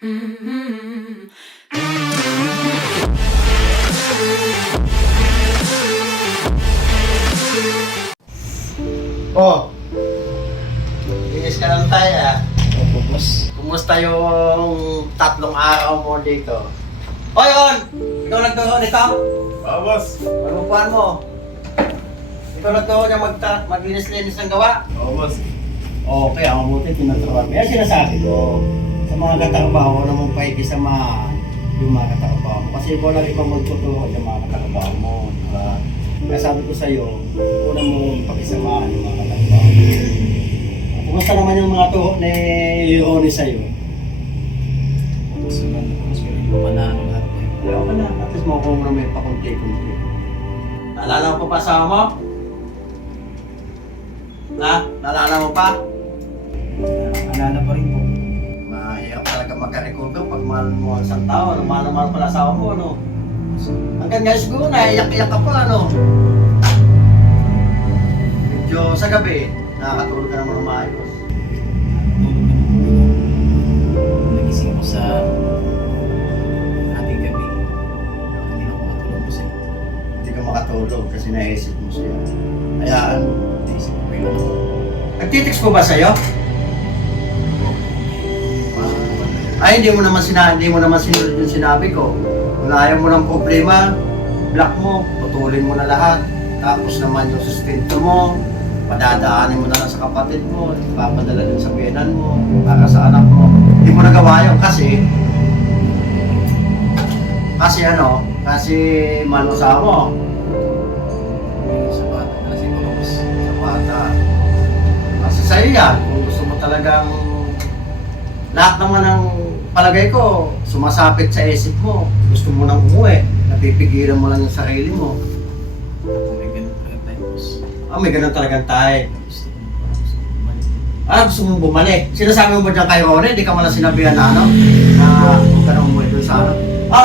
Oh, linis ka lang tayo ah. Opo, boss. Kumusta yung 3 araw mo dito? O yun! Ikaw nagtuho nito? Boss. Manupuan mo. Ikaw nagtuho niya maglinis-linis ng gawa? Boss. Okay, ang mabuti tinatawag. Kaya sinasabi ko, sa mga katrabaho naman paikisamahan yung mga katrabaho mo. Kasi ikaw lang ikaw magtutuho yung mga katrabaho mo. Kaya sabi ko sa'yo, una mo pakisamahan yung mga katrabaho mo. Kumusta naman yung mga tuho ni Ronnie sa'yo? Gusto na, mas pwede mo panalo lahat eh. Kaya okay na, at least makuha mo na may pakunti-kunti. Naalala mo pa pa asawa mo? Ha? Naalala mo pa? Alala pa rin po. Mahirap talaga magka-recover pag mahal mo ang isang tao. Ano, mahal na mahal pala asawa mo, ano? Hanggang ngayon siguro, naiyak-iyak ka pa, ano? Medyo sa gabi, nakakatulog ka naman ng maayos. Nagising ako sa ating gabi. Hindi na ako matulog kasi Hindi ka makatulog kasi naisip mo siya. Hayaan mo. naisip ko yun ako. Nagtitext ko ba sa'yo? Ay, hindi mo naman sinunod yung sinabi ko. Kung ayaw mo ng problema, block mo, putulin mo na lahat. Tapos naman yung sustento mo, padadaanin mo na lang sa kapatid mo, papadala din sa biyenan mo, para sa anak mo. Hindi mo nagawa yun kasi malo sa mo, Sa bata na kasi ko boss. sa bata. Kasi sa'yo yan, kung gusto mo talagang lahat naman ng palagay ko, sumasapit sa isip mo, gusto mo nang umuwi, napipigilan mo lang yung sarili mo. May ganun pa rin tayo boss. May ganun talagang tayo. Gusto ko bumalik. Gusto mong bumalik. Sinasabi mo ba dyan kay Rone? Hindi ka man lang sinabihan na ano? Na huwag ka nang umuwi dun sa ano?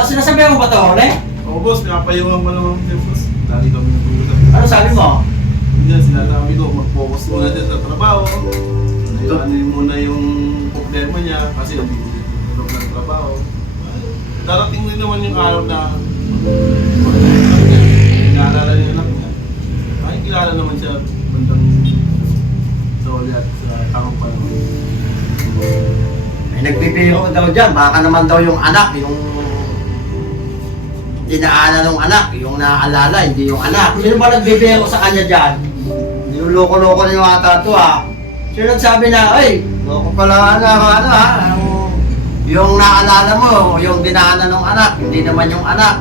Sinasabihan mo ba ito, Rone? Oo boss, pinapayuhan mo naman din boss. Lagi kami nag-uusap. Ano sabi mo? Yan, sinasabi ko, mag-focus muna din sa trabaho. Ano muna yung problema niya kasi hindi ko din ng trabaho. Darating din naman yung araw na inaalala niya anak niya. Ay, kilala naman siya bandang sa uli at sa tamang panahon. May nagbibiro daw dyan. Baka naman daw yung anak, yung dinaanan ng anak, yung naaalala, hindi yung anak. Sino ba nagbibiro sa kanya dyan? Niluloko-loko na yung ata ito ha. Sino nagsabi na, ay, loko pala yung naalala mo, yung dinaanan ng anak, hindi naman yung anak.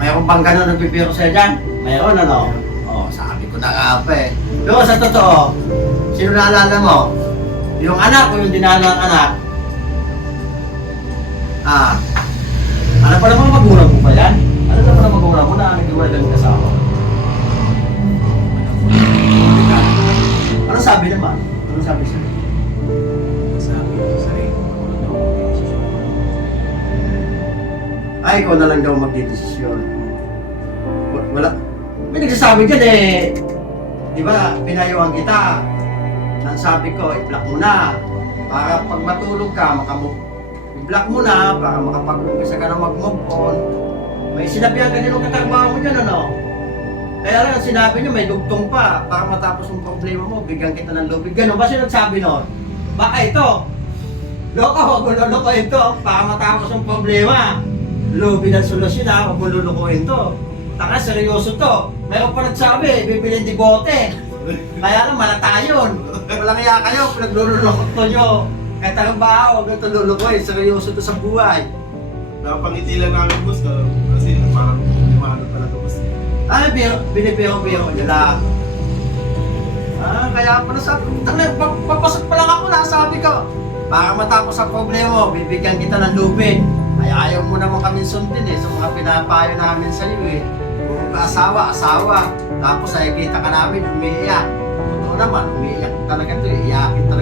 Mayroon bang ganun nagbibiro sa'yo dyan? Mayroon ano? Sabi ko na nga pa eh. Pero sa totoo, sino naalala mo? Yung anak o yung dinaanan ng anak? Ano pa naman magulang mo pa yan? Ano na pa magulang mo na nag-iwalay ng kasama? Ano sabi naman? Ano sabi sa'yo? Sabi ko sa sarili ko, magulang daw ako ng desisyon. Ay, ikaw na lang daw magdidesisyon. Wala. May nagsasabi dyan eh. Di ba, pinayuhan kita. Nang sabi ko, i-block mo na. Para pag matulog ka, i-block mo na para makapag-umpisa ka na mag-move on. May sinabihan ka din ng katrabaho mo dyan, ano? Kaya lang, ang sinabi niyo, may dugtong pa. Para matapos yung problema mo, bigyan kita ng lubid. Ganun ba siya nagsabi nun? Baka ito. Loko, huwag mo lulukoyin to. Para matapos yung problema. Lubid ang solusyon ha, huwag mo lulukoyin to. Taka, seryoso to. Mayroon pa nagsabi, bibilin di bote. Kaya lang, malata yun. Walang iya kayo, pinaglululokot to nyo. Kahit ang bahaw, huwag ito lulukoy. Seryoso to sa buhay. Napangiti lang namin boss kasi parang limano talaga boss. Binibiro nyo lang. Kaya pala sabi ko, papasok pa lang ako na, sabi ko. Para matapos ang problema mo, bibigyan kita ng lupin. Ay ayaw mo naman kami sundin eh, sa mga pinapayo namin sa iyo eh. Kung asawa. Tapos ay kita ka namin, umiiyak. Totoo naman, umiiyak talaga ito eh, iyakin talaga.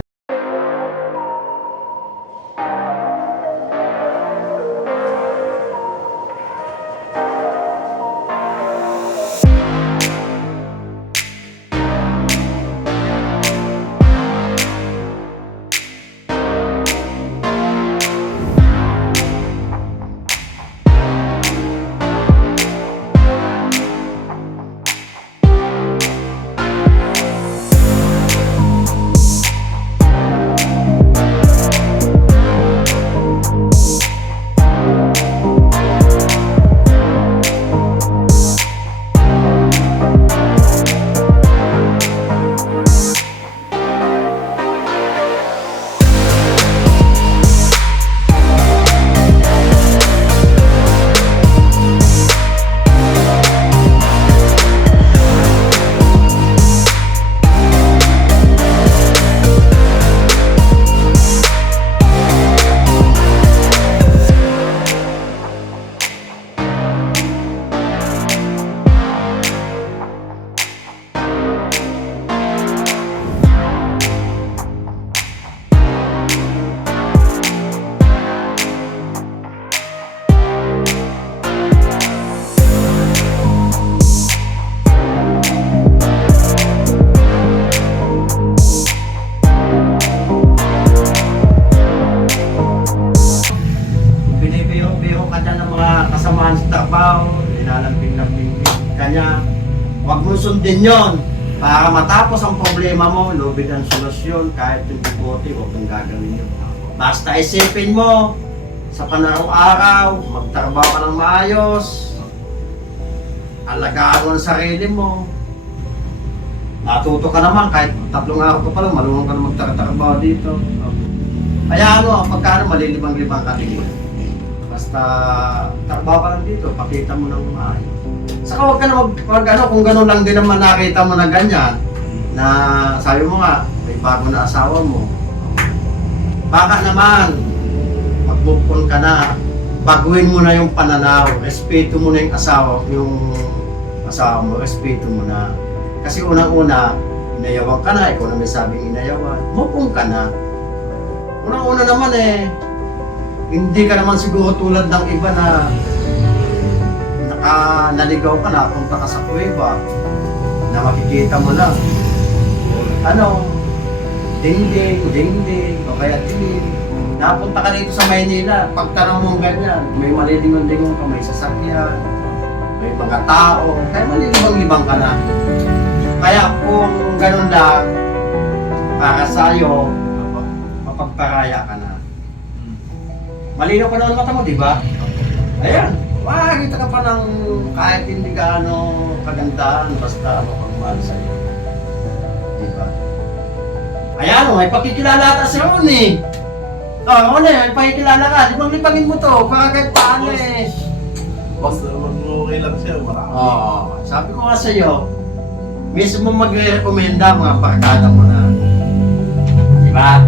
din yon. Para matapos ang problema mo, lubid ang solusyon, kahit yung buti, huwag kang gagawin yun. Basta isipin mo, sa panaraw-araw, magtrabaho ka ng maayos, alagaan mo ang sarili mo. Natuto ka naman, kahit 3 araw ka pa lang, marunong ka na magtrabaho dito. Kaya pagkano malilibang-libang ka din. Basta trabaho ka lang dito, pakita mo ng maayos. Saka huwag ka na kung gano'n lang din naman nakita mo na ganyan, na sabi mo nga, may bago na asawa mo. Baka naman, mag-move ka na, baguhin mo na yung pananaw, respeto mo na yung asawa mo, respeto mo na. Kasi unang-una, inayawan ka na, ikaw na may sabing inayawan, move ka na. Unang-una naman hindi ka naman siguro tulad ng iba na naligaw ka na, punta ka sa kuweba, na makikita mo lang. Ding-ding, o kaya tingin. Napunta ka dito sa Maynila, pagtanong mo ganyan, may malilingon-lingon ka, may sasakyan, may mga tao, kaya malilibang-libang ka na. Kaya kung ganun lang, para sa'yo, mapagparaya ka na. Malinaw pa naman mata mo, di ba? Ayan, makakita ka pa ng kahit hindi ka kagandahan, basta pagmahal sa'yo. Di ba? Ayan, may pakikilala ka si Ronnie. Ronnie, may pakikilala ka. Libang-libangin mo to, para kahit paano Basta mag-okay lang siya, marami. Sabi ko nga sa'yo, mismo magre-recommenda mga barkada mo na. Di ba?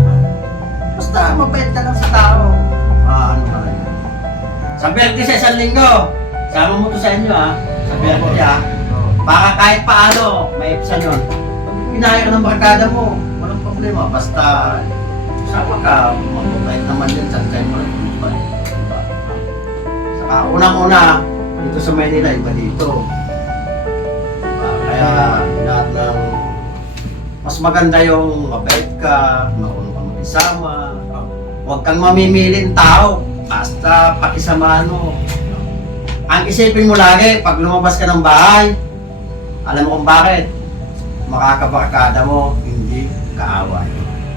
Basta mabait ka lang sa tao. Ano ka rin. Sa birthday sa 1 linggo, sama mo to sa inyo sa birthday para kahit paano, may ipsan yun. Pag pinaya ka ng barkada mo, walang problema. Basta, sama ka, mabait naman yun, sansay mo rin. Diba? Saka unang-una, dito sa Manila, iba dito. Kaya lahat ng mas maganda yung mabait ka, marunong kang makisama, huwag kang mamimiling tao, basta pakisamahan mo. Ang isipin mo lagi, pag lumabas ka ng bahay, alam mo kung bakit? Makakabarkada mo, hindi kaaway.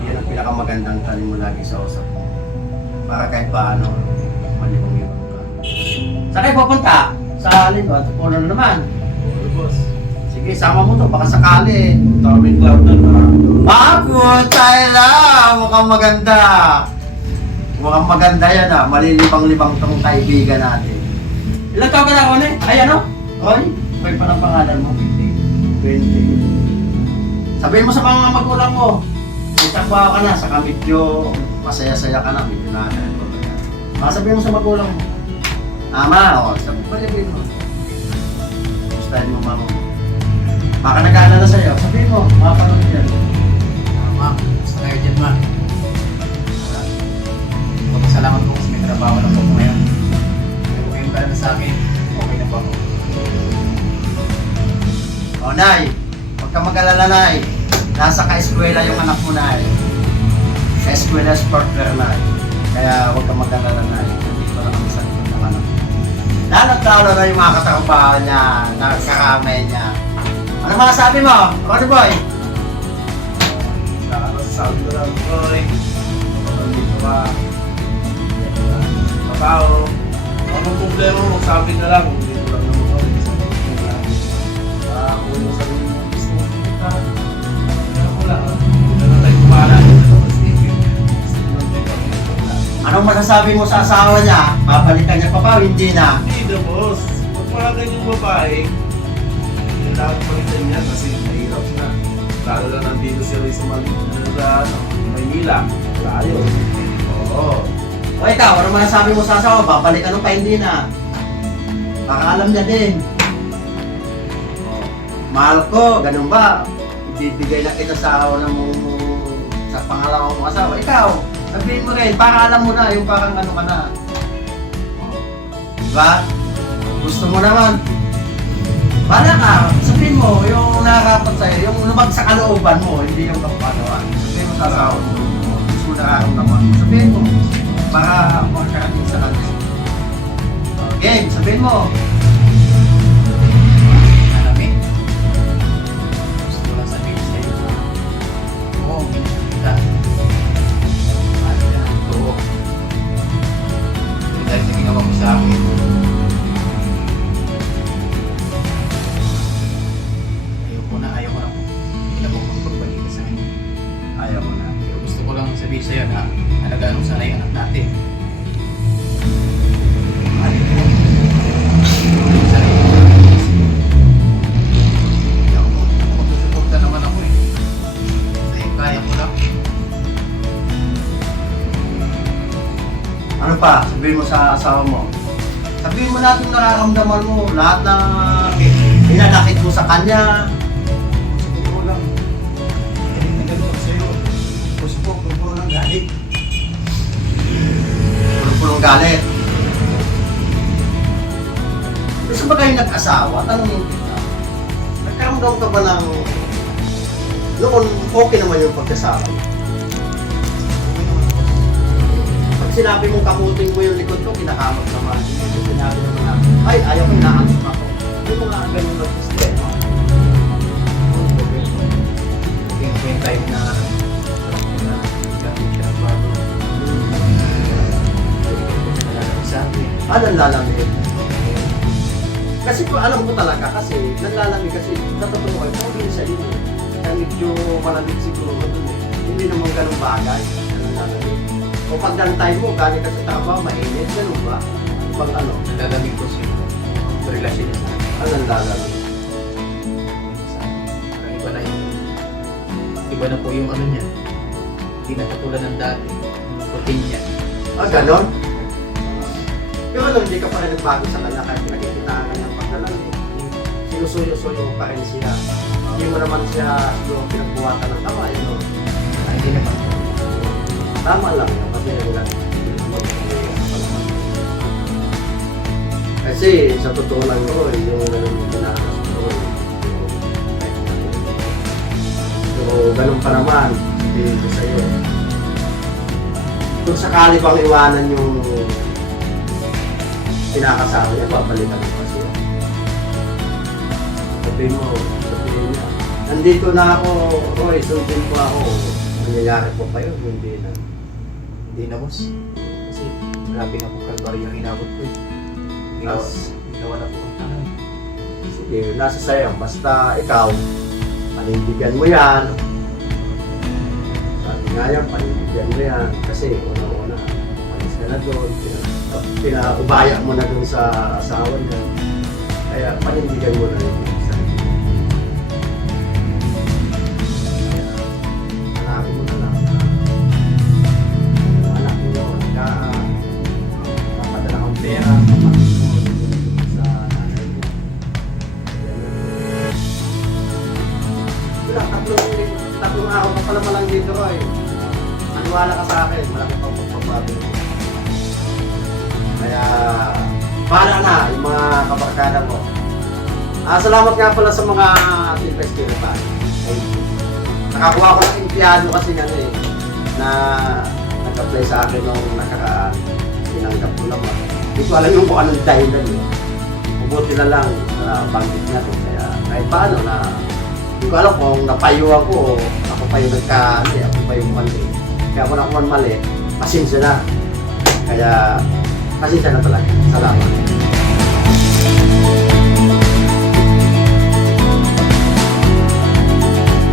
Yan ang pinakamagandang tanim mo lagi sa usap mo. Para kahit paano, malibang-ibang ka. Saan kayo pupunta? Sa Lindon, puno na naman. Oo, boss. Sige, sama mo to, baka sakali. Taming cloud na marami doon. Tayo na! Mukhang maganda. Mukhang maganda yan malilibang-libang tong kaibigan natin. Ilang taon ka na, Ronnie? Ay, Roy? May pa ng pangalan mo? 20. Sabihin mo sa mga magulang mo, may trabaho ka na, saka medyo masaya-saya ka na, medyo nakakalimutan ka. Sabihin mo sa magulang mo, sabihin mo. Gustahin mo mama mo. Baka nag-aalala sa'yo, sabihin mo, makapanood yan. Gusto kayo dyan, ma. Salamat po kasi may trabaho na po ko ngayon. Okay yung pala na sa akin, okay na po ako. Nay, huwag ka mag-alala, Nay. Nasa ka-eskwela yung anak mo, Nay. Ka-eskwela sportler, Nay. Kaya huwag ka mag-alala, Nay. Dito na kami sa likod ng anak mo. Lalo na yung mga katrabaho niya, nakakamay niya. Ano masasabi mo, Ronnie Boy? Nakakasasabi ko lang, Roy. Nandito ka. Tao, anong problema mo, magsabi ka lang. Dito lang naman ako. Kung yung sabi mo, gusto mo kita. Kaya mo lang. Ito na tayo kumalan. Anong masasabi mo sa asawa niya? Babalikan niya pa ba o hindi na? Hindi na, boss. Pag mga ganyang babae, kailangan palitan niya kasi mahirap na. Lalo lang nandito si Ray sa Maynila. Layo. Oo. O ikaw, ano masasabi mo sa asawa? Babalikan mo pa hindi na. Baka alam niya din. Mahal ko, ganun ba? Ibibigay na kita sa asawa mo sa pangalawang mong asawa. Ikaw, sabihin mo rin, para alam mo na, yung parang ano ka na. Diba? Gusto mo naman. Bala ka, sabihin mo, yung nakarapat sa'yo, yung lumag sa kalooban mo, hindi yung kapapanawa. Sabihin mo sa asawa mo, gusto mo nakaramdaman mo. Sabihin mo, para makakarating sa kanya. Okay, sabihin mo. Marami. Ano pa? Sabihin mo sa asawa mo. Sabihin mo lahat ng nararamdaman mo, lahat na hinanakit mo sa kanya. Sabihin mo lang. Galing na galing ako sa'yo. Puso ko, puno ng galit. Puno ng galit. Kasi ba kayo nag-asawa? Tanongin kita. Nagkaramdam ka ba ng... Noon, okay naman yung pagkasama. Pag sinabi mong kamuting mo yung likod ko, kinakamot naman. Hindi sinabi naman na, ay, ayaw ko, inaantok ako. Hindi mo nga ganun mag-sistema. Ito yung time na gamit siya bago. Sa akin. Anong lalamig? Kasi kung alam mo talaga, kasi nanlalamig kasi sa totoo kayo, okay sa iyo. Kaya medyo malamig siguro doon eh. Hindi naman ganun bagay. Nanlalamig. O pag time mo, galing ka sa trabaho, mainit, ganun ba? Pag ano? Nalalamig ko siya. Relasyon niya sa akin. Anong lalamig? Parang iba na po yung ano niya. Hindi na katulad ng dati. Yung routine niya. Ah, ganon? Pero ano, hindi ka pa rin nagbago sa kanya kahit nakikita ka niyang pagdalang eh. Sinusuyo-suyo mo pa rin siya. Hindi mo naman siya yung pinagbuwatan ng kamay, no? Hindi naman. Tama lang yun kasi wala. Kasi sa totoo lang ko, yung pinakas ko. So, ganun pa naman, sabihin ko sa'yo. Kung sakali bang iwanan yung pinakasama niya, babalikan mo pa siya. Sabihin niya, nandito na ako, Roy, sundin ko ako. Nangyayari po kayo, hindi na. Hindi na, boss. Kasi grabe na po kalbaryo yung inabot ko eh. Ginawa na po ang tanong. Sige, nasa sayo. Basta ikaw, panindigan mo yan. Sabi nga yan, panindigan mo yan. Kasi una-una, malis ka na doon. Pinaubaya mo na doon sa asawa niya. Kaya panindigan mo na yun. Hanapin mo na lang. Anak mo yun, papadala kang pera, sa nanay mo. Wala, tatlong araw ka pala malang dito, Roy. Maniwala ka sa akin, malaki pang pagbabago. Kaya, bahala na yung mga kabarkada mo. Salamat nga pala sa mga Team Festival pa. Nakakuha ko ng empleyado kasi nga eh, na nag-apply sa akin nung nakaraan. Tinanggap ko naman. Hindi ko alam yung kung anong dahilan eh. Mabuti na lang na banggit niya to. Kaya kahit paano na hindi ko alam kung napayuhan ko o ako pa yung nagka-ano, ako pa yung mali. Kaya kung ako man mali, pasensya na. Kaya pasensya na talaga. Salamat.